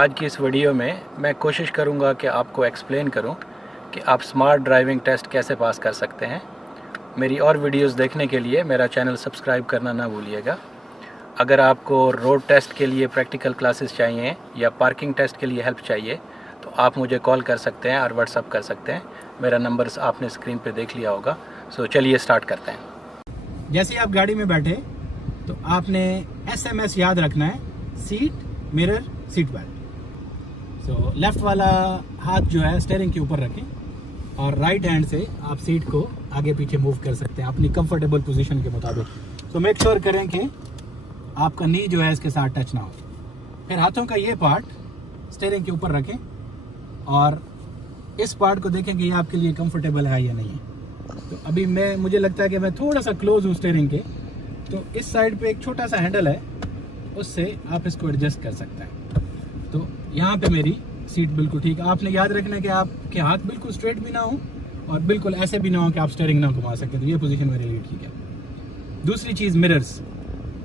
आज की इस वीडियो में मैं कोशिश करूंगा कि आपको एक्सप्लेन करूं कि आप स्मार्ट ड्राइविंग टेस्ट कैसे पास कर सकते हैं। मेरी और वीडियोस देखने के लिए मेरा चैनल सब्सक्राइब करना ना भूलिएगा। अगर आपको रोड टेस्ट के लिए प्रैक्टिकल क्लासेस चाहिए या पार्किंग टेस्ट के लिए हेल्प चाहिए तो आप मुझे कॉल कर सकते हैं और व्हाट्सअप कर सकते हैं। मेरा नंबर आपने स्क्रीन पे देख लिया होगा। सो चलिए स्टार्ट करते हैं। जैसे आप गाड़ी में बैठे तो आपने SMS याद रखना है, seat mirror seat belt. So left वाला हाथ जो है स्टीयरिंग के ऊपर रखें और राइट हैंड से आप सीट को आगे पीछे मूव कर सकते हैं अपनी कंफर्टेबल पोजीशन के मुताबिक। सो मेक श्योर करें कि आपका नी जो है इसके साथ टच ना हो। फिर हाथों का ये पार्ट स्टीयरिंग के ऊपर रखें और इस पार्ट को देखें कि ये आपके लिए कंफर्टेबल है या नहीं है। तो अभी मुझे लगता है कि मैं थोड़ा सा क्लोज हूँ स्टीयरिंग के, तो इस साइड पे एक छोटा सा हैंडल है, उससे आप इसको एडजस्ट कर सकते हैं। तो यहाँ पे मेरी सीट बिल्कुल ठीक है। आपने याद रखना है कि आपके हाथ बिल्कुल स्ट्रेट भी ना हो और बिल्कुल ऐसे भी ना हो कि आप स्टीयरिंग ना घुमा सकते। तो ये पोजीशन मेरे लिए ठीक है। दूसरी चीज़ मिरर्स।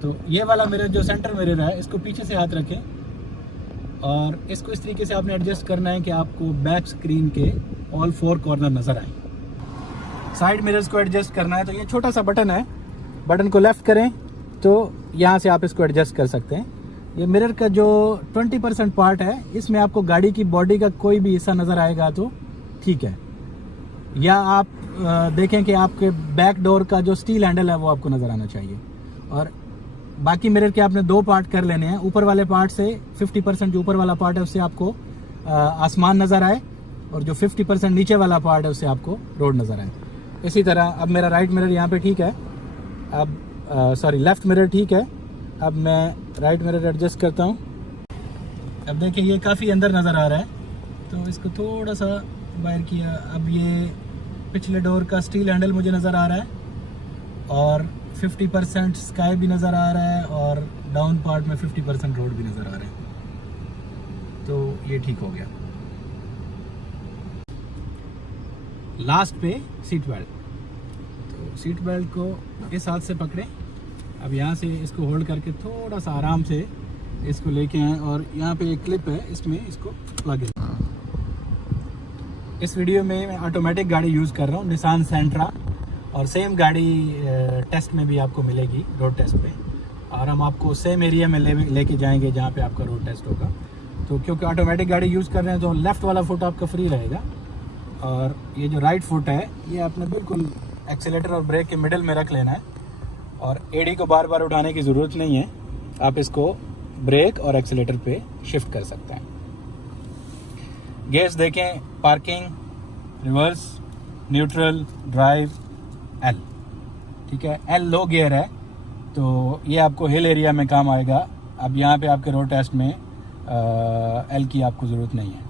तो ये वाला मिरर जो सेंटर मिरर है इसको पीछे से हाथ रखें और इसको इस तरीके से आपने एडजस्ट करना है कि आपको बैक स्क्रीन के ऑल 4 कॉर्नर नज़र आए। साइड मिरर्स को एडजस्ट करना है तो ये छोटा सा बटन है, बटन को लेफ्ट करें तो यहाँ से आप इसको एडजस्ट कर सकते हैं। ये मिरर का जो 20% पार्ट है इसमें आपको गाड़ी की बॉडी का कोई भी हिस्सा नज़र आएगा तो ठीक है, या आप देखें कि आपके बैक डोर का जो स्टील हैंडल है वो आपको नज़र आना चाहिए। और बाकी मिरर के आपने 2 पार्ट कर लेने हैं। ऊपर वाले पार्ट से 50% जो ऊपर वाला पार्ट है उससे आपको आसमान नज़र आए और जो 50% नीचे वाला पार्ट है उससे आपको रोड नज़र आए। इसी तरह अब मेरा राइट मिरर यहाँ पे ठीक है, अब लेफ्ट मिरर ठीक है। अब मैं राइट मिरर एडजस्ट करता हूँ। अब देखिए ये काफ़ी अंदर नज़र आ रहा है तो इसको थोड़ा सा बाहर किया। अब ये पिछले डोर का स्टील हैंडल मुझे नज़र आ रहा है और 50% स्काई भी नज़र आ रहा है और डाउन पार्ट में 50% रोड भी नज़र आ रहा है। तो ये ठीक हो गया। लास्ट पे सीट बेल्ट। तो सीट बेल्ट को इस हाथ से पकड़ें। अब यहाँ से इसको होल्ड करके थोड़ा सा आराम से इसको लेके आएँ और यहाँ पे एक क्लिप है, इसमें इसको लगे। इस वीडियो में मैं ऑटोमेटिक गाड़ी यूज़ कर रहा हूँ, निसान सेंट्रा, और सेम गाड़ी टेस्ट में भी आपको मिलेगी रोड टेस्ट पे, और हम आपको सेम एरिया में लेके जाएंगे जहाँ पे आपका रोड टेस्ट होगा। तो क्योंकि ऑटोमेटिक गाड़ी यूज़ कर रहे हैं तो लेफ़्ट वाला फुट आपका फ्री रहेगा और ये जो राइट फुट है ये आपने बिल्कुल एक्सीलेटर और ब्रेक के मिडिल में रख लेना है और एडी को बार बार उठाने की ज़रूरत नहीं है। आप इसको ब्रेक और एक्सीलेटर पे शिफ्ट कर सकते हैं। गेयर्स देखें, parking, reverse, neutral, drive, L, ठीक है। एल लो गियर है तो ये आपको हिल एरिया में काम आएगा। अब यहाँ पे आपके रोड टेस्ट में एल की आपको ज़रूरत नहीं है।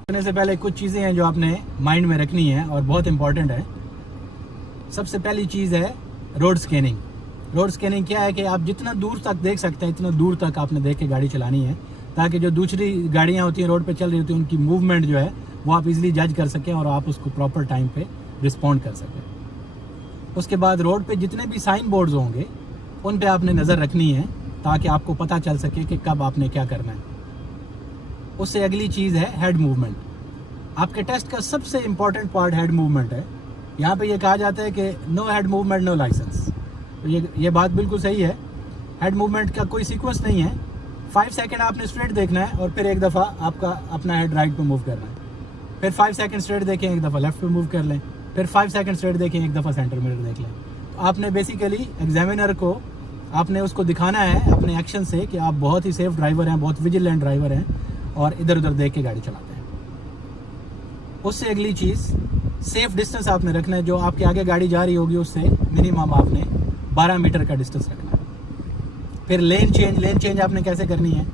करने से पहले कुछ चीज़ें हैं जो आपने माइंड में रखनी है और बहुत इंपॉर्टेंट है। सबसे पहली चीज़ है रोड स्कैनिंग। रोड स्कैनिंग क्या है कि आप जितना दूर तक देख सकते हैं इतना दूर तक आपने देख के गाड़ी चलानी है, ताकि जो दूसरी गाड़ियाँ होती हैं रोड पे चल रही होती हैं उनकी मूवमेंट जो है वो आप इजीली जज कर सकें और आप उसको प्रॉपर टाइम पे रिस्पॉन्ड कर सकें। उसके बाद रोड पे जितने भी साइन बोर्ड्स होंगे उन पे आपने नज़र रखनी है ताकि आपको पता चल सके कि कब आपने क्या करना है। उससे अगली चीज़ है हेड मूवमेंट। आपके टेस्ट का सबसे इम्पॉर्टेंट पार्ट हेड मूवमेंट है। यहाँ पे ये कहा जाता है कि no head movement no licence. तो ये बात बिल्कुल सही है। हेड मूवमेंट का कोई सीक्वेंस नहीं है। 5 सेकंड आपने स्ट्रेट देखना है और फिर एक दफ़ा आपका अपना हेड राइट पे मूव करना है, फिर 5 सेकंड स्ट्रेट देखें, एक दफ़ा लेफ्ट पे मूव कर लें, फिर 5 सेकंड स्ट्रेट देखें, एक दफ़ा सेंटर मिरर देख लें। तो आपने बेसिकली एग्जामिनर को आपने उसको दिखाना है अपने एक्शन से कि आप बहुत ही सेफ ड्राइवर हैं, बहुत विजिलेंट ड्राइवर हैं और इधर उधर देख के गाड़ी चलाते हैं। उससे अगली चीज़ सेफ डिस्टेंस आपने रखना है। जो आपके आगे गाड़ी जा रही होगी उससे मिनिमम आपने 12 मीटर का डिस्टेंस रखना है। फिर लेन चेंज आपने कैसे करनी है,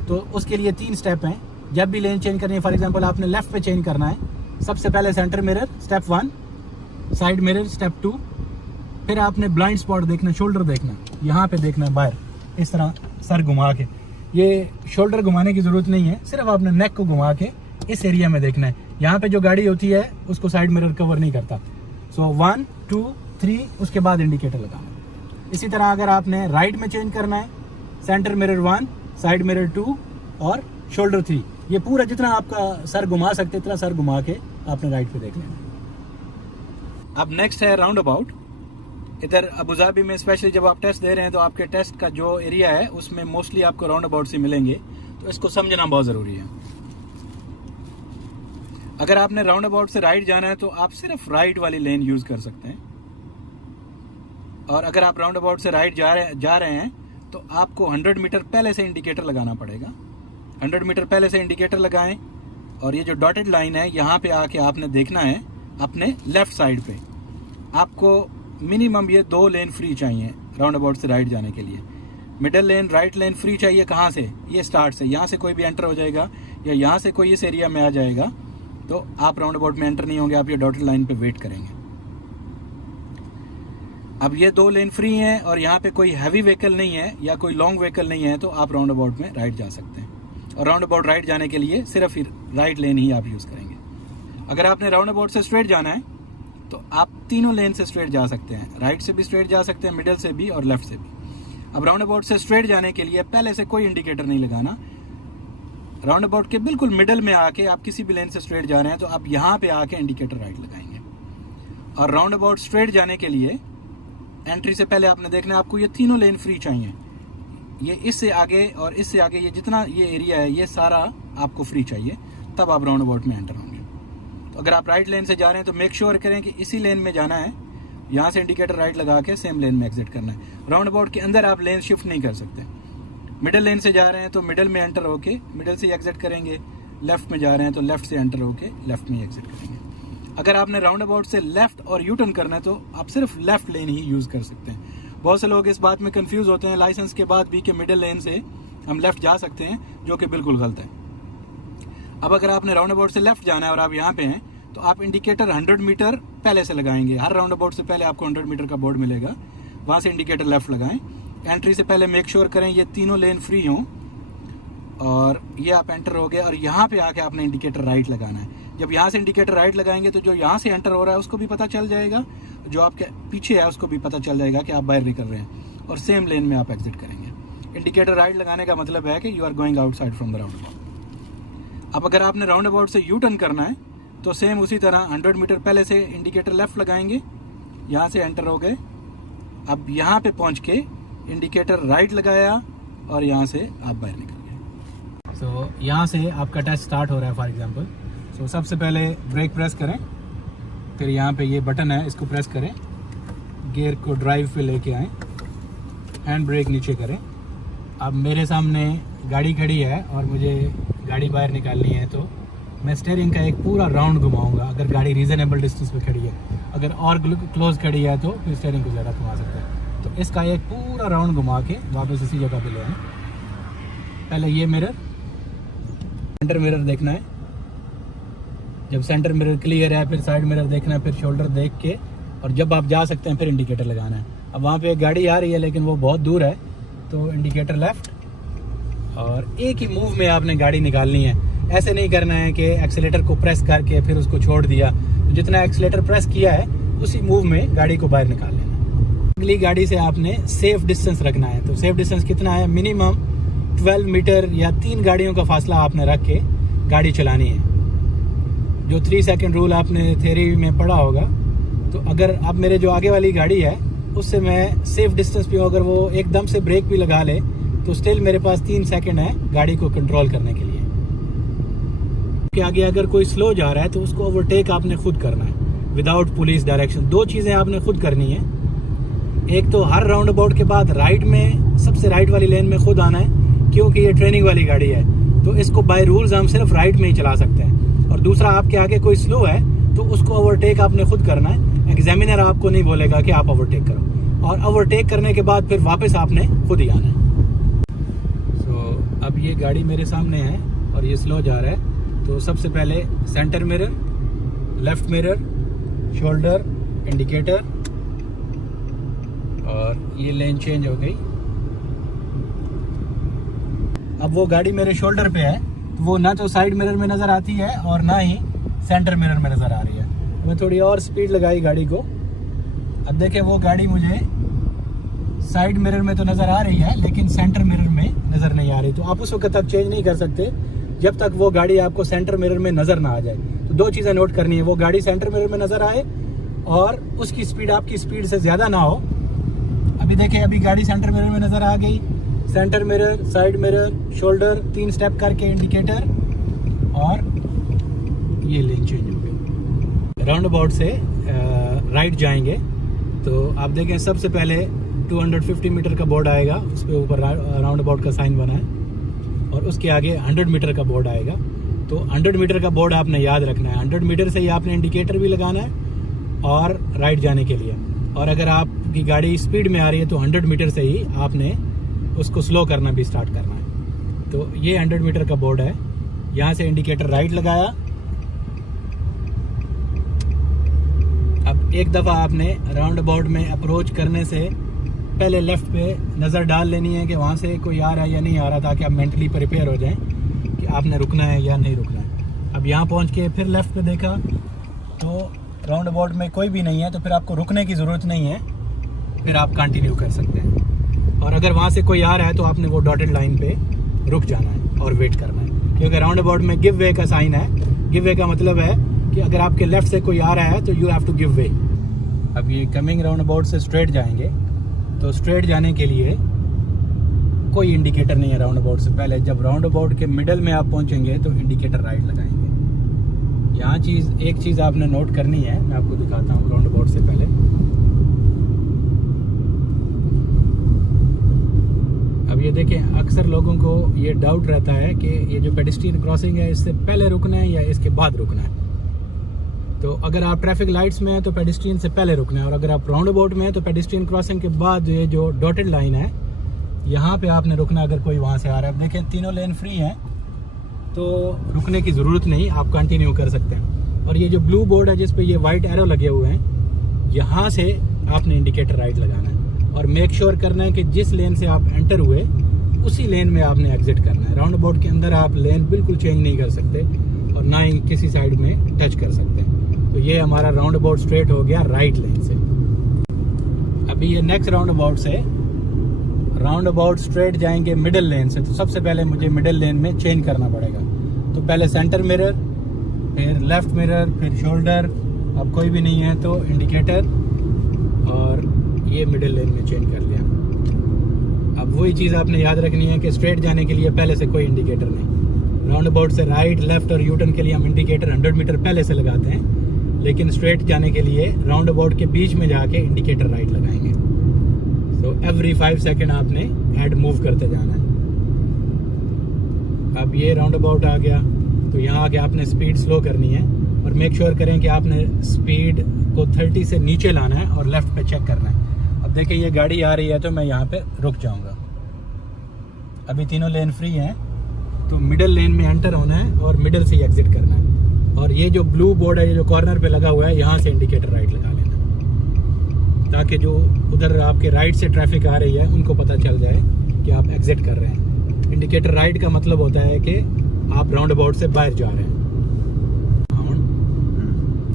तो उसके लिए 3 स्टेप हैं। जब भी लेन चेंज करनी है, फॉर एग्जांपल आपने लेफ्ट पे चेंज करना है, सबसे पहले centre mirror step 1, side mirror step 2, फिर आपने ब्लाइंड स्पॉट देखना, शोल्डर देखना, यहाँ पे देखना है बाहर, इस तरह सर घुमा के। ये शोल्डर घुमाने की ज़रूरत नहीं है, सिर्फ आपने नेक को घुमा के इस एरिया में देखना है। यहाँ पे जो गाड़ी होती है उसको साइड मिरर कवर नहीं करता। सो 1 2 3 उसके बाद इंडिकेटर लगाना। इसी तरह अगर आपने राइट में चेंज करना है, सेंटर मिरर 1, साइड मिरर 2, और शोल्डर 3। ये पूरा जितना आपका सर घुमा सकते इतना सर घुमा के आपने राइट पे देख लेना। अब नेक्स्ट है राउंड अबाउट। इधर अबू धाबी में स्पेशली जब आप टेस्ट दे रहे हैं तो आपके टेस्ट का जो एरिया है उसमें मोस्टली आपको राउंड अबाउट से मिलेंगे, तो इसको समझना बहुत ज़रूरी है। अगर आपने राउंड अबाउट से राइट जाना है तो आप सिर्फ राइट वाली लेन यूज़ कर सकते हैं, और अगर आप राउंड अबाउट से राइट जा रहे हैं तो आपको 100 मीटर पहले से इंडिकेटर लगाना पड़ेगा। 100 मीटर पहले से इंडिकेटर लगाएं, और ये जो डॉटेड लाइन है यहाँ पे आके आपने देखना है अपने लेफ्ट साइड पे। आपको मिनिमम ये 2 लेन फ्री चाहिए राउंड अबाउट से राइट जाने के लिए। मिडल लेन, राइट लेन फ्री चाहिए कहाँ से? ये स्टार्ट से। यहाँ से कोई भी एंटर हो जाएगा या यहाँ से कोई इस एरिया में आ जाएगा तो आप राउंड अबाउट में एंटर नहीं होंगे, आप ये डॉटेड लाइन पे वेट करेंगे। अब ये 2 लेन फ्री हैं और यहाँ पे कोई हैवी व्हीकल नहीं है या कोई लॉन्ग व्हीकल नहीं है, तो आप राउंड अबाउट में राइट जा सकते हैं। और राउंड अबाउट राइट जाने के लिए सिर्फ राइट लेन ही आप यूज़ करेंगे। अगर आपने राउंड अबाउट से स्ट्रेट जाना है तो आप तीनों लेन से स्ट्रेट जा सकते हैं, राइट से भी स्ट्रेट जा सकते हैं, मिडिल से भी और लेफ्ट से भी। अब राउंड अबाउट से स्ट्रेट जाने के लिए पहले से कोई इंडिकेटर नहीं लगाना। राउंड अबाउट के बिल्कुल मिडल में आके आप किसी भी लेन से स्ट्रेट जा रहे हैं तो आप यहाँ पे आके इंडिकेटर राइट लगाएंगे। और राउंड अबाउट स्ट्रेट जाने के लिए एंट्री से पहले आपने देखना है आपको ये तीनों लेन फ्री चाहिए। ये इससे आगे और इससे आगे ये जितना ये एरिया है ये सारा आपको फ्री चाहिए, तब आप राउंड अबाउट में एंटर होंगे। तो अगर आप राइट लेन से जा रहे हैं तो मेक श्योर करें कि इसी लेन में जाना है, यहाँ से इंडिकेटर राइट लगा के सेम लेन में एग्जिट करना है। राउंड अबाउट के अंदर आप लेन शिफ्ट नहीं कर सकते। मिडिल लेन से जा रहे हैं तो मिडिल में एंटर होके मिडिल से एग्जिट करेंगे, लेफ्ट में जा रहे हैं तो लेफ्ट से एंटर होके लेफ्ट में एग्जिट करेंगे। अगर आपने राउंड अबाउट से लेफ्ट और यू टर्न करना है तो आप सिर्फ लेफ्ट लेन ही यूज़ कर सकते हैं। बहुत से लोग इस बात में कंफ्यूज होते हैं लाइसेंस के बाद भी कि मिडिल लेन से हम लेफ्ट जा सकते हैं, जो कि बिल्कुल गलत है। अब अगर आपने राउंड अबाउट से लेफ्ट जाना है और आप यहाँ पे हैं तो आप इंडिकेटर 100 मीटर पहले से लगाएंगे। हर राउंड अबाउट से पहले आपको 100 मीटर का बोर्ड मिलेगा, वहाँ से इंडिकेटर लेफ्ट लगाएं। एंट्री से पहले मेक श्योर करें ये तीनों लेन फ्री हों, और ये आप एंटर हो गए और यहाँ पे आके आपने इंडिकेटर राइट लगाना है। जब यहाँ से इंडिकेटर राइट लगाएंगे तो जो यहाँ से एंटर हो रहा है उसको भी पता चल जाएगा, जो आपके पीछे है उसको भी पता चल जाएगा कि आप बाहर निकल रहे हैं, और सेम लेन में आप एग्जिट करेंगे। इंडिकेटर राइट लगाने का मतलब है कि you are going outside from the roundabout. अब अगर आपने राउंड अबाउट से यू टर्न करना है तो सेम उसी तरह 100 मीटर पहले से इंडिकेटर लेफ्ट लगाएंगे, यहाँ से एंटर हो गए। अब यहाँ पे पहुँच के इंडिकेटर राइट लगाया और यहाँ से आप बाहर निकल गए। सो यहाँ से आपका टेस्ट स्टार्ट हो रहा है फॉर एग्जांपल। सो सबसे पहले ब्रेक प्रेस करें, फिर यहाँ पे ये बटन है इसको प्रेस करें, गियर को ड्राइव पे लेके आएँ, हैंड ब्रेक नीचे करें। अब मेरे सामने गाड़ी खड़ी है और मुझे गाड़ी बाहर निकालनी है तो मैं स्टीयरिंग का एक पूरा राउंड घुमाऊंगा। अगर गाड़ी रीजनेबल डिस्टेंस पे खड़ी है, अगर और क्लोज खड़ी है तो फिर स्टीयरिंग को ज़्यादा घुमा सकते हैं। तो इसका एक पूरा राउंड घुमा के वापस इसी जगह पे ले आए। पहले ये मिरर, सेंटर मिरर देखना है। जब सेंटर मिरर क्लियर है फिर साइड मिरर देखना है, फिर शोल्डर देख के, और जब आप जा सकते हैं फिर इंडिकेटर लगाना है। अब वहाँ पे एक गाड़ी आ रही है लेकिन वो बहुत दूर है तो इंडिकेटर लेफ्ट, और एक ही मूव में आपने गाड़ी निकालनी है। ऐसे नहीं करना है कि एक्सीलेटर को प्रेस करके फिर उसको छोड़ दिया। तो जितना एक्सीलेटर प्रेस किया है उसी मूव में गाड़ी को बाहर निकाल लेना। अगली गाड़ी से आपने सेफ डिस्टेंस रखना है। तो सेफ डिस्टेंस कितना है? मिनिमम 12 मीटर या 3 गाड़ियों का फासला आपने रख के गाड़ी चलानी है। जो 3 सेकंड रूल आपने थ्योरी में पढ़ा होगा, तो अगर अब मेरे जो आगे वाली गाड़ी है उससे मैं सेफ डिस्टेंस पे हूँ, अगर वो एकदम से ब्रेक भी लगा ले तो स्टिल मेरे पास 3 सेकंड है गाड़ी को कंट्रोल करने के लिए। के आगे अगर कोई स्लो जा रहा है तो उसको ओवरटेक आपने खुद करना है विदाउट पुलिस डायरेक्शन। 2 चीज़ें आपने खुद करनी है। एक तो हर राउंड अबाउट के बाद राइट में, सबसे राइट वाली लेन में खुद आना है, क्योंकि ये ट्रेनिंग वाली गाड़ी है तो इसको बाय रूल्स हम सिर्फ राइट में ही चला सकते हैं। और दूसरा, आपके आगे कोई स्लो है तो उसको ओवरटेक आपने खुद करना है। एग्जामिनर आपको नहीं बोलेगा कि आप ओवरटेक करो, और ओवरटेक करने के बाद फिर वापस आपने खुद ही आना है। अब ये गाड़ी मेरे सामने है और ये स्लो जा रहा है, तो सबसे पहले centre mirror, left mirror, shoulder, indicator, और ये लेन चेंज हो गई। अब वो गाड़ी मेरे शोल्डर पे है तो वो ना तो साइड मिरर में नज़र आती है और ना ही सेंटर मिरर में नज़र आ रही है। मैं थोड़ी और स्पीड लगाई गाड़ी को। अब देखें वो गाड़ी मुझे साइड मिरर में तो नज़र आ रही है लेकिन सेंटर मिरर में नज़र नहीं आ रही। तो आप उस वक्त तक चेंज नहीं कर सकते जब तक वो गाड़ी आपको सेंटर मिरर में नज़र ना आ जाए। तो दो चीज़ें नोट करनी है, वो गाड़ी सेंटर मिरर में नज़र आए और उसकी स्पीड आपकी स्पीड से ज़्यादा ना हो। अभी देखें, अभी गाड़ी सेंटर मिरर में नज़र आ गई। Centre mirror, side mirror, shoulder, 3 step करके इंडिकेटर और ये लेन चेंज हो गई। राउंड अबाउट से राइट जाएंगे तो आप देखें सबसे पहले 250 मीटर का बोर्ड आएगा, उस पर ऊपर राउंड अबाउट का साइन बना है और उसके आगे 100 मीटर का बोर्ड आएगा। तो 100 मीटर का बोर्ड आपने याद रखना है। 100 मीटर से ही आपने इंडिकेटर भी लगाना है और राइट जाने के लिए। और अगर आपकी गाड़ी स्पीड में आ रही है तो 100 मीटर से ही आपने उसको स्लो करना भी स्टार्ट करना है। तो ये 100 मीटर का बोर्ड है, यहाँ से इंडिकेटर राइट लगाया। अब एक दफ़ा आपने राउंड अबाउट में अप्रोच करने से पहले लेफ़्ट पे नज़र डाल लेनी है कि वहाँ से कोई आ रहा है या नहीं आ रहा, ताकि आप मेंटली प्रिपेयर हो जाएं कि आपने रुकना है या नहीं रुकना है। अब यहाँ पहुँच के फिर लेफ़्ट पे देखा तो राउंड अबाउट में कोई भी नहीं है, तो फिर आपको रुकने की ज़रूरत नहीं है, फिर आप कंटिन्यू कर सकते हैं। और अगर वहाँ से कोई आ रहा है तो आपने वो डॉटेड लाइन पे रुक जाना है और वेट करना है, क्योंकि राउंड अबाउट में गिव वे का साइन है। गिव वे का मतलब है कि अगर आपके लेफ़्ट से कोई आ रहा है तो you have to give way. अब ये कमिंग राउंड अबाउट से स्ट्रेट जाएंगे, तो स्ट्रेट जाने के लिए कोई इंडिकेटर नहीं है राउंड अबाउट से पहले। जब राउंड अबाउट के मिडल में आप पहुंचेंगे तो इंडिकेटर राइट लगाएंगे। यहाँ एक चीज़ आपने नोट करनी है, मैं आपको दिखाता हूँ राउंड अबाउट से पहले। अब ये देखें, अक्सर लोगों को ये डाउट रहता है कि ये जो पेडेस्ट्रियन क्रॉसिंग है इससे पहले रुकना है या इसके बाद रुकना है। तो अगर आप ट्रैफिक लाइट्स में हैं तो पेडेस्ट्रियन से पहले रुकना है, और अगर आप राउंड अबाउट में हैं तो पेडेस्ट्रियन क्रॉसिंग के बाद ये जो डॉटेड लाइन है यहाँ पे आपने रुकना अगर कोई वहाँ से आ रहा है। अब देखें, तीनों लेन फ्री हैं तो रुकने की ज़रूरत नहीं, आप कंटिन्यू कर सकते हैं। और ये जो ब्लू बोर्ड है जिस पे ये वाइट एरो लगे हुए हैं, यहाँ से आपने इंडिकेटर राइट लगाना है और मेक श्योर करना है कि जिस लेन से आप एंटर हुए उसी लेन में आपने एग्जिट करना है। राउंड अबाउट के अंदर आप लेन बिल्कुल चेंज नहीं कर सकते और ना ही किसी साइड में टच कर सकते हैं। तो ये हमारा राउंड अबाउट स्ट्रेट हो गया राइट लेन से। अभी ये नेक्स्ट राउंड अबाउट से राउंड अबाउट स्ट्रेट जाएंगे मिडिल लेन से। तो सबसे पहले मुझे मिडिल लेन में चेंज करना पड़ेगा। तो पहले सेंटर मिरर, फिर लेफ्ट मिरर, फिर शोल्डर, अब कोई भी नहीं है तो इंडिकेटर, और ये मिडिल लेन में चेंज कर लिया। अब वही चीज़ आपने याद रखनी है कि स्ट्रेट जाने के लिए पहले से कोई इंडिकेटर नहीं। राउंड अबाउट से राइट, लेफ्ट और यूटर्न के लिए हम इंडिकेटर 100 मीटर पहले से लगाते हैं, लेकिन स्ट्रेट जाने के लिए राउंड अबाउट के बीच में जाके इंडिकेटर राइट लगाएंगे। तो एवरी 5 सेकेंड आपने हेड मूव करते जाना है। अब ये राउंड अबाउट आ गया, तो यहाँ आके आपने स्पीड स्लो करनी है और मेक श्योर करें कि आपने स्पीड को 30 से नीचे लाना है और लेफ्ट पे चेक करना है। अब देखिए ये गाड़ी आ रही है तो मैं यहाँ पे रुक जाऊँगा। अभी तीनों लेन फ्री हैं, तो मिडिल लेन में एंटर होना है और मिडिल से ही एग्जिट करना है। और ये जो ब्लू बोर्ड है, ये जो कॉर्नर पे लगा हुआ है, यहाँ से इंडिकेटर राइट लगा लेना, ताकि जो उधर आपके राइट से ट्रैफिक आ रही है उनको पता चल जाए कि आप एग्जिट कर रहे हैं। इंडिकेटर राइट का मतलब होता है कि आप राउंड अबाउट से बाहर जा रहे हैं।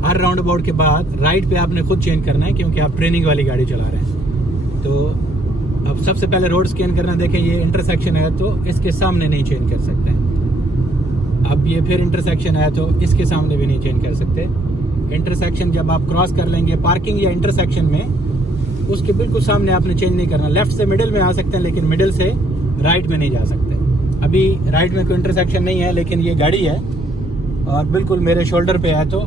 हर राउंड अबाउट के बाद राइट पे आपने खुद चेंज करना है, क्योंकि आप ट्रेनिंग वाली गाड़ी चला रहे हैं। तो अब सबसे पहले रोड स्कैन करना। देखें ये इंटरसेक्शन है तो इसके सामने नहीं चेंज कर सकते। अब ये फिर इंटरसेक्शन है तो इसके सामने भी नहीं चेंज कर सकते। इंटरसेक्शन जब आप क्रॉस कर लेंगे पार्किंग या इंटरसेक्शन में, उसके बिल्कुल सामने आपने चेंज नहीं करना। लेफ्ट से मिडिल में आ सकते हैं, लेकिन मिडिल से राइट में नहीं जा सकते। अभी राइट में कोई इंटरसेक्शन नहीं है, लेकिन ये गाड़ी है और बिल्कुल मेरे शोल्डर पे है, तो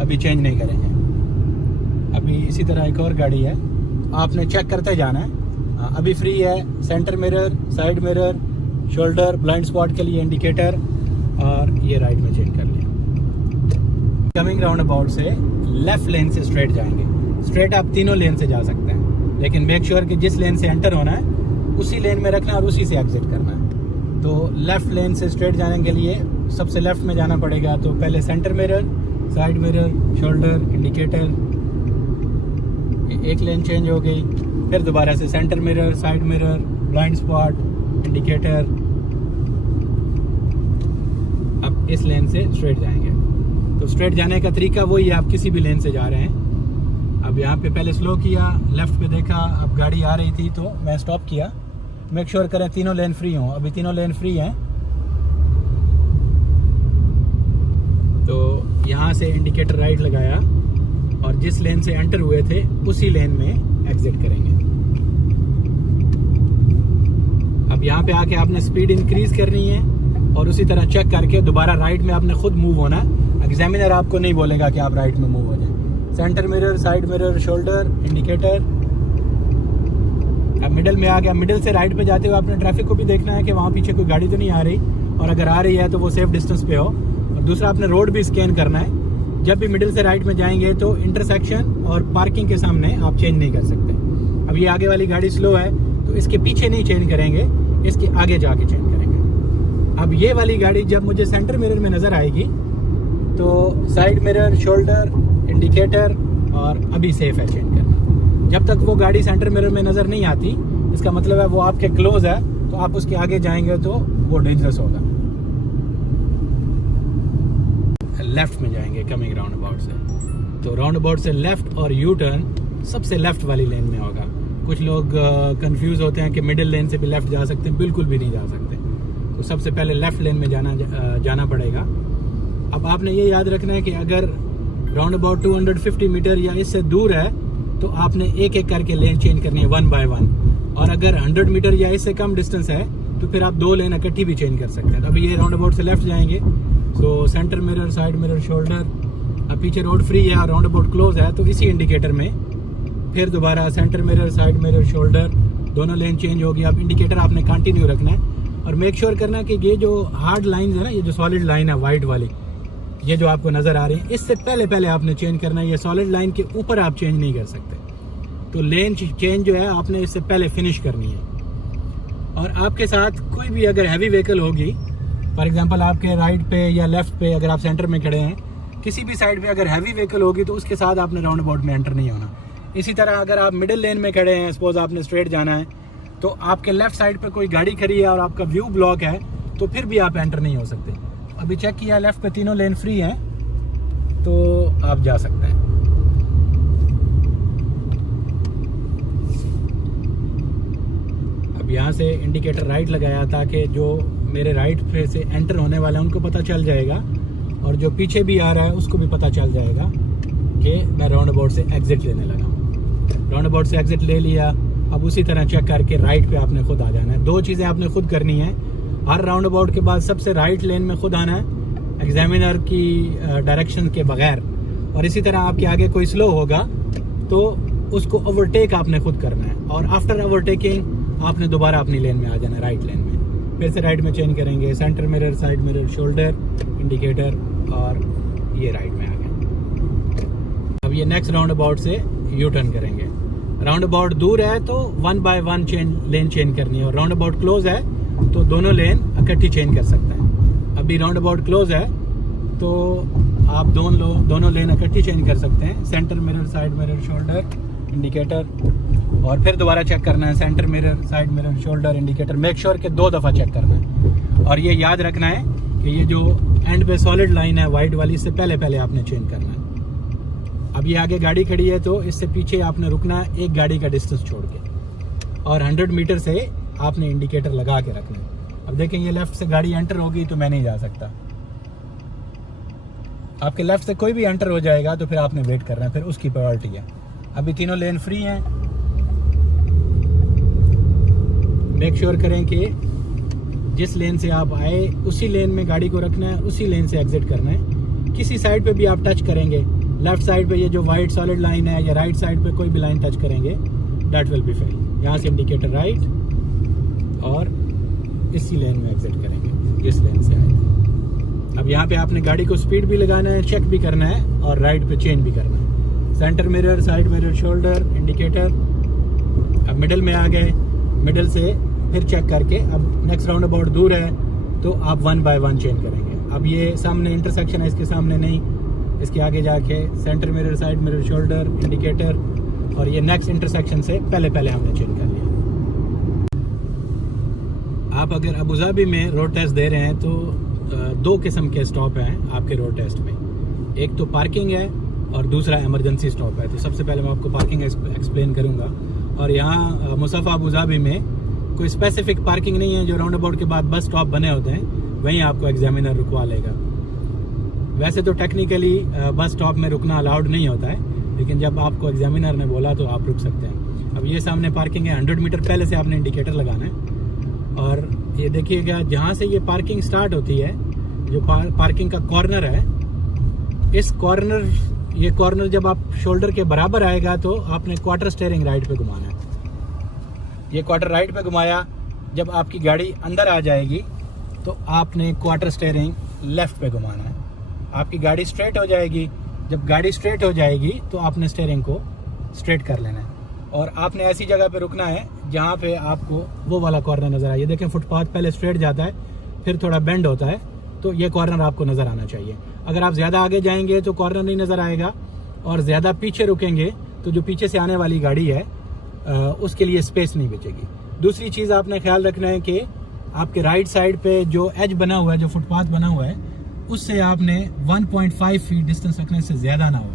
अभी चेंज नहीं करेंगे। अभी इसी तरह एक और गाड़ी है, आपने चेक करते जाना है। अभी फ्री है। Centre mirror, side mirror, shoulder, blind spot के लिए इंडिकेटर, और ये राइट में चेंज कर लिया। कमिंग राउंड अबाउट से लेफ्ट लेन से स्ट्रेट जाएंगे। स्ट्रेट आप तीनों लेन से जा सकते हैं, लेकिन मेक श्योर कि जिस लेन से एंटर होना है उसी लेन में रखना है और उसी से एग्जिट करना है। तो लेफ्ट लेन से स्ट्रेट जाने के लिए सबसे लेफ्ट में जाना पड़ेगा। तो पहले centre mirror, side mirror, shoulder, indicator, एक लेन चेंज हो गई। फिर दोबारा से centre mirror, side mirror, blind spot, indicator. अब इस लेन से स्ट्रेट जाएंगे। तो स्ट्रेट जाने का तरीका वही है, आप किसी भी लेन से जा रहे हैं अब यहाँ पे पहले स्लो किया, लेफ्ट पे देखा, अब गाड़ी आ रही थी तो मैं स्टॉप किया। मेक श्योर करें तीनों लेन फ्री हों। अभी तीनों लेन फ्री हैं, तो यहाँ से इंडिकेटर राइट लगाया और जिस लेन से एंटर हुए थे उसी लेन में एग्जिट करेंगे। अब यहाँ पे आके आपने स्पीड इंक्रीज करनी है और उसी तरह चेक करके दोबारा राइट में आपने खुद मूव होना। एग्जामिनर आपको नहीं बोलेगा कि आप राइट में मूव हो जाए। Centre mirror, side mirror, shoulder, indicator. अब मिडल में आ गया। मिडल से राइट पे जाते हुए आपने ट्रैफिक को भी देखना है कि वहाँ पीछे कोई गाड़ी तो नहीं आ रही, और अगर आ रही है तो वो सेफ डिस्टेंस पे हो। और दूसरा आपने रोड भी स्कैन करना है। जब भी मिडिल से राइट में जाएंगे तो इंटरसेक्शन और पार्किंग के सामने आप चेंज नहीं कर सकते। अब ये आगे वाली गाड़ी स्लो है तो इसके पीछे नहीं चेंज करेंगे, इसके आगे जाके चेंज करेंगे। अब ये वाली गाड़ी जब मुझे सेंटर मिरर में नज़र आएगी तो साइड मिरर, शोल्डर, इंडिकेटर और अभी सेफ है चेंज करना। जब तक वो गाड़ी सेंटर मिरर में नज़र नहीं आती, इसका मतलब है वो आपके क्लोज है, तो आप उसके आगे जाएंगे तो वो डेंजरस होगा। लेफ्ट में जाएंगे कमिंग राउंड अबाउट से, तो राउंड अबाउट से लेफ्ट और यू टर्न सबसे लेफ्ट वाली लेन में होगा। कुछ लोग कंफ्यूज होते हैं कि मिडिल लेन से भी लेफ्ट जा सकते हैं, बिल्कुल भी नहीं जा सकते। तो सबसे पहले लेफ्ट लेन में जाना पड़ेगा। अब आपने ये याद रखना है कि अगर राउंड अबाउट 250 मीटर या इससे दूर है तो आपने एक एक करके लेन चेंज करनी है 1 बाय 1, और अगर 100 मीटर या इससे कम डिस्टेंस है तो फिर आप 2 लेन इकट्ठी भी चेंज कर सकते हैं। अब ये राउंड अबाउट से लेफ्ट जाएंगे, तो centre mirror, side mirror, shoulder. अब पीछे रोड फ्री है और राउंड अबाउट क्लोज है, तो इसी इंडिकेटर में फिर दोबारा centre mirror, side mirror, shoulder, दोनों लेन चेंज होगी। अब इंडिकेटर आपने कंटिन्यू रखना है और मेक श्योर करना है कि ये जो हार्ड लाइन है ना, ये जो सॉलिड लाइन है वाइट वाली, ये जो आपको नज़र आ रही है, इससे पहले आपने चेंज करना है। ये सॉलिड लाइन के ऊपर आप चेंज नहीं कर सकते। तो लेन चेंज जो है आपने इससे पहले फिनिश करनी है। और आपके साथ कोई भी अगर हैवी व्हीकल होगी, फॉर एग्जांपल आपके राइट पे या लेफ्ट पे, अगर आप सेंटर में खड़े हैं, किसी भी साइड पे अगर हैवी व्हीकल होगी तो उसके साथ आपने राउंड अबाउट में एंटर नहीं होना। इसी तरह अगर आप मिडिल लेन में खड़े हैं, सपोज आपने स्ट्रेट जाना है, तो आपके लेफ्ट साइड पे कोई गाड़ी खड़ी है और आपका व्यू ब्लॉक है, तो फिर भी आप एंटर नहीं हो सकते। अभी चेक किया, लेफ्ट पे तीनों लेन फ्री हैं, तो आप जा सकते हैं। अब यहाँ से इंडिकेटर राइट लगाया ताकि जो मेरे राइट पे से एंटर होने वाले हैं उनको पता चल जाएगा, और जो पीछे भी आ रहा है उसको भी पता चल जाएगा कि मैं राउंड अबाउट से एग्जिट लेने लगा हूँ। राउंड अबाउट से एग्जिट ले लिया। अब उसी तरह चेक करके राइट पे आपने खुद आ जाना है। 2 चीज़ें आपने खुद करनी है। हर राउंड अबाउट के बाद सबसे राइट लेन में खुद आना है, एग्जामिनर की डायरेक्शन के बगैर। और इसी तरह आपके आगे कोई स्लो होगा तो उसको ओवरटेक आपने खुद करना है, और आफ्टर ओवरटेकिंग आपने दोबारा अपनी लेन में आ जाना है, राइट लेन में। फिर से राइट में चेंज करेंगे, centre mirror, side mirror, shoulder, indicator, और ये राइट में आ गया। अब ये नेक्स्ट राउंड अबाउट से यू टर्न करेंगे। राउंड अबाउट दूर है तो 1 बाय 1 लेन चेंज करनी है, और राउंड अबाउट क्लोज है तो दोनों लेन इकट्ठी चेंज कर सकते हैं। अभी राउंड अबाउट क्लोज है तो आप दोनों लेन इकट्ठी चेंज कर सकते हैं। Centre mirror, side mirror, shoulder, indicator, और फिर दोबारा चेक करना है, centre mirror, side mirror, shoulder, indicator. Make sure कि 2 दफ़ा चेक करना है। और ये याद रखना है कि ये जो एंड पे सॉलिड लाइन है वाइट वाली, इससे पहले आपने चेंज करना है। अब ये आगे गाड़ी खड़ी है तो इससे पीछे आपने रुकना है, एक गाड़ी का डिस्टेंस छोड़ के, और 100 मीटर से आपने इंडिकेटर लगा के रखना है। अब देखें ये लेफ्ट से गाड़ी एंटर होगी तो मैं नहीं जा सकता। आपके लेफ्ट से कोई भी एंटर हो जाएगा तो फिर आपने वेट करना है, फिर उसकी प्रायोरिटी है। अभी तीनों लेन फ्री हैं। मेक श्योर करें कि जिस लेन से आप आए उसी लेन में गाड़ी को रखना है, उसी लेन से एग्जिट करना है। किसी साइड पे भी आप टच करेंगे, लेफ्ट साइड पे ये जो वाइट सॉलिड लाइन है या राइट साइड पे कोई भी लाइन टच करेंगे, दैट विल बी फेल। यहाँ से इंडिकेटर राइट और इसी लेन में एग्जिट करेंगे जिस लेन से आए थे। अब यहाँ पे आपने गाड़ी को स्पीड भी लगाना है, चेक भी करना है, और राइट पे चेंज भी करना है। Centre mirror, side mirror, shoulder, indicator. अब मिडिल में आ गए, मिडिल से फिर चेक करके अब नेक्स्ट राउंड अबाउट दूर है तो आप 1 बाय 1 चेंज करेंगे। अब ये सामने इंटरसेक्शन है, इसके सामने नहीं, इसके आगे जाके centre mirror, side mirror, shoulder, indicator, और ये नेक्स्ट इंटरसेक्शन से पहले हमने चेंज कर लिया। आप अगर अबू धाबी में रोड टेस्ट दे रहे हैं तो 2 किस्म के स्टॉप हैं आपके रोड टेस्ट में। एक तो पार्किंग है और दूसरा इमरजेंसी स्टॉप है। तो सबसे पहले मैं आपको पार्किंग एक्सप्लेन करूँगा। और यहाँ मुसफ़ा अबू धाबी में कोई स्पेसिफिक पार्किंग नहीं है, जो राउंड अबाउट के बाद बस स्टॉप बने होते हैं वहीं आपको एग्जामिनर रुकवा लेगा। वैसे तो टेक्निकली बस स्टॉप में रुकना अलाउड नहीं होता है, लेकिन जब आपको एग्जामिनर ने बोला तो आप रुक सकते हैं। अब ये सामने पार्किंग है, 100 मीटर पहले से आपने इंडिकेटर लगाना है। और ये देखिएगा जहाँ से ये पार्किंग स्टार्ट होती है, जो पार्किंग का कॉर्नर है, इस ये कॉर्नर जब आप शोल्डर के बराबर आएगा तो आपने क्वार्टर स्टीयरिंग राइट पे घुमाना है। ये क्वार्टर राइट पे घुमाया, जब आपकी गाड़ी अंदर आ जाएगी तो आपने क्वार्टर स्टीयरिंग लेफ्ट पे घुमाना है। आपकी गाड़ी स्ट्रेट हो जाएगी, जब गाड़ी स्ट्रेट हो जाएगी तो आपने स्टीयरिंग को स्ट्रेट कर लेना है। और आपने ऐसी जगह पे रुकना है जहाँ पे आपको वो वाला कॉर्नर नज़र आए। ये देखें, फुटपाथ पहले स्ट्रेट जाता है, फिर थोड़ा बेंड होता है, तो ये कॉर्नर आपको नज़र आना चाहिए। अगर आप ज़्यादा आगे जाएंगे तो कॉर्नर नहीं नज़र आएगा, और ज़्यादा पीछे रुकेंगे तो जो पीछे से आने वाली गाड़ी है उसके लिए स्पेस नहीं बचेगी। दूसरी चीज़ आपने ख्याल रखना है कि आपके राइट साइड पे जो एज बना हुआ है, जो फुटपाथ बना हुआ है, उससे आपने 1.5 फीट डिस्टेंस रखने से ज़्यादा ना हो।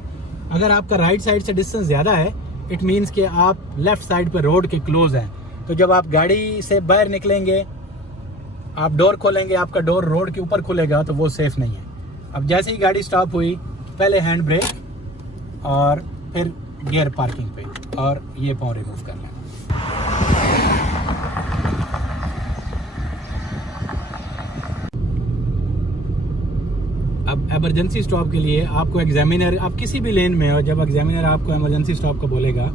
अगर आपका राइट साइड से डिस्टेंस ज़्यादा है, इट मीन्स कि आप लेफ्ट साइड पे रोड के क्लोज हैं। तो जब आप गाड़ी से बाहर निकलेंगे, आप डोर खोलेंगे, आपका डोर रोड के ऊपर खुलेगा, तो वो सेफ नहीं है। अब जैसे ही गाड़ी स्टॉप हुई, पहले हैंड ब्रेक और फिर गियर पार्किंग पे, और ये पाँव रिमूव करना है। अब इमरजेंसी स्टॉप के लिए आपको एग्जामिनर, आप किसी भी लेन में हो, जब एग्जामिनर आपको इमरजेंसी स्टॉप का बोलेगा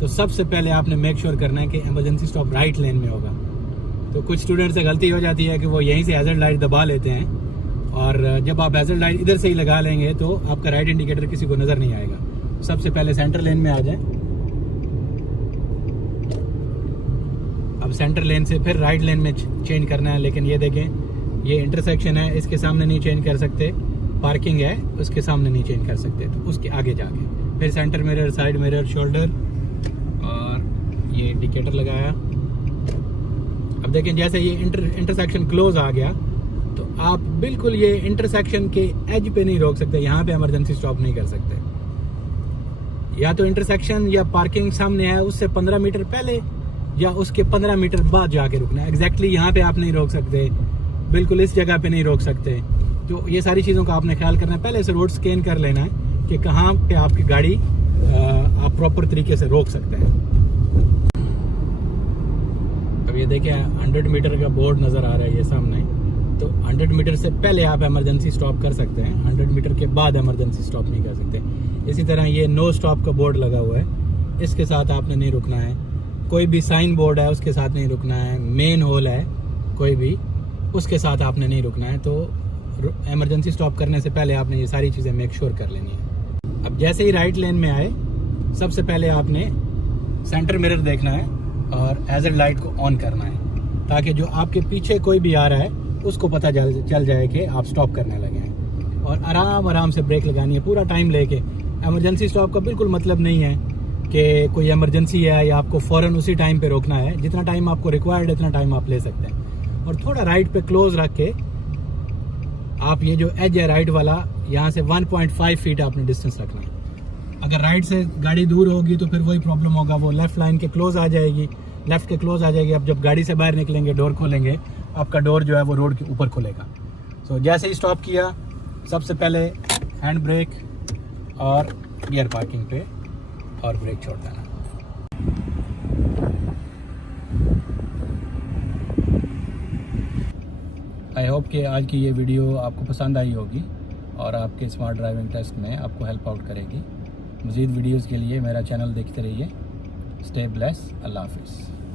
तो सबसे पहले आपने मेक श्योर करना है कि इमरजेंसी स्टॉप राइट लेन में होगा। तो कुछ स्टूडेंट से गलती हो जाती है कि वो यहीं से हैज़र्ड लाइट दबा लेते हैं, और जब आप हैज़र्ड लाइट इधर से ही लगा लेंगे तो आपका राइट इंडिकेटर किसी को नज़र नहीं आएगा। सबसे पहले सेंटर लेन में आ जाएं। अब सेंटर लेन से फिर राइट लेन में चेंज करना है, लेकिन ये देखें, ये इंटरसेक्शन है, इसके सामने नहीं चेंज कर सकते। पार्किंग है, उसके सामने नहीं चेंज कर सकते, तो उसके आगे जाके फिर centre mirror, side mirror, shoulder, और ये इंडिकेटर लगाया। अब देखें, जैसे ये इंटरसेक्शन क्लोज आ गया तो आप बिल्कुल ये इंटरसेक्शन के एज पे नहीं रोक सकते, यहाँ पे इमरजेंसी स्टॉप नहीं कर सकते। या तो इंटरसेक्शन या पार्किंग सामने है उससे 15 मीटर पहले या उसके 15 मीटर बाद जाके रुकना है। एग्जैक्टली यहाँ पे आप नहीं रोक सकते, बिल्कुल इस जगह पे नहीं रोक सकते। तो ये सारी चीज़ों का आपने ख्याल करना है। पहले से रोड स्कैन कर लेना है कि कहाँ पे आपकी गाड़ी आप प्रॉपर तरीके से रोक सकते हैं। अब ये देखिए, 100 मीटर का बोर्ड नज़र आ रहा है ये सामने, तो 100 मीटर से पहले आप इमरजेंसी स्टॉप कर सकते हैं, 100 मीटर के बाद इमरजेंसी स्टॉप नहीं कर सकते। इसी तरह ये नो स्टॉप का बोर्ड लगा हुआ है, इसके साथ आपने नहीं रुकना है। कोई भी साइन बोर्ड है उसके साथ नहीं रुकना है। मेन होल है कोई भी, उसके साथ आपने नहीं रुकना है। तो इमरजेंसी स्टॉप करने से पहले आपने ये सारी चीज़ें मेक श्योर कर लेनी है। अब जैसे ही राइट लेन में आए, सबसे पहले आपने सेंटर मिरर देखना है और हैज़र्ड लाइट को ऑन करना है, ताकि जो आपके पीछे कोई भी आ रहा है उसको पता चल जाए कि आप स्टॉप करने लगे हैं। और आराम से ब्रेक लगानी है, पूरा टाइम लेके। इमरजेंसी स्टॉप का बिल्कुल मतलब नहीं है कि कोई इमरजेंसी है या आपको फ़ौरन उसी टाइम पे रोकना है। जितना टाइम आपको रिक्वायर्ड है इतना टाइम आप ले सकते हैं। और थोड़ा राइट पे क्लोज रख के आप ये जो एज है राइट वाला, यहाँ से 1.5 फीट आपने डिस्टेंस रखना है। अगर राइट से गाड़ी दूर होगी तो फिर वही प्रॉब्लम होगा, वो लेफ्ट लाइन के क्लोज आ जाएगी, लेफ्ट के क्लोज आ जाएगी। अब जब गाड़ी से बाहर निकलेंगे, डोर खोलेंगे, आपका डोर जो है वो रोड के ऊपर खुलेगा। सो जैसे ही स्टॉप किया, सबसे पहले हैंड ब्रेक और गियर पार्किंग पे, और ब्रेक छोड़ देना। आई होप कि आज की ये वीडियो आपको पसंद आई होगी और आपके स्मार्ट ड्राइविंग टेस्ट में आपको हेल्प आउट करेगी। मज़ीद वीडियोज़ के लिए मेरा चैनल देखते रहिए। Stay bless. अल्लाह हाफिज़।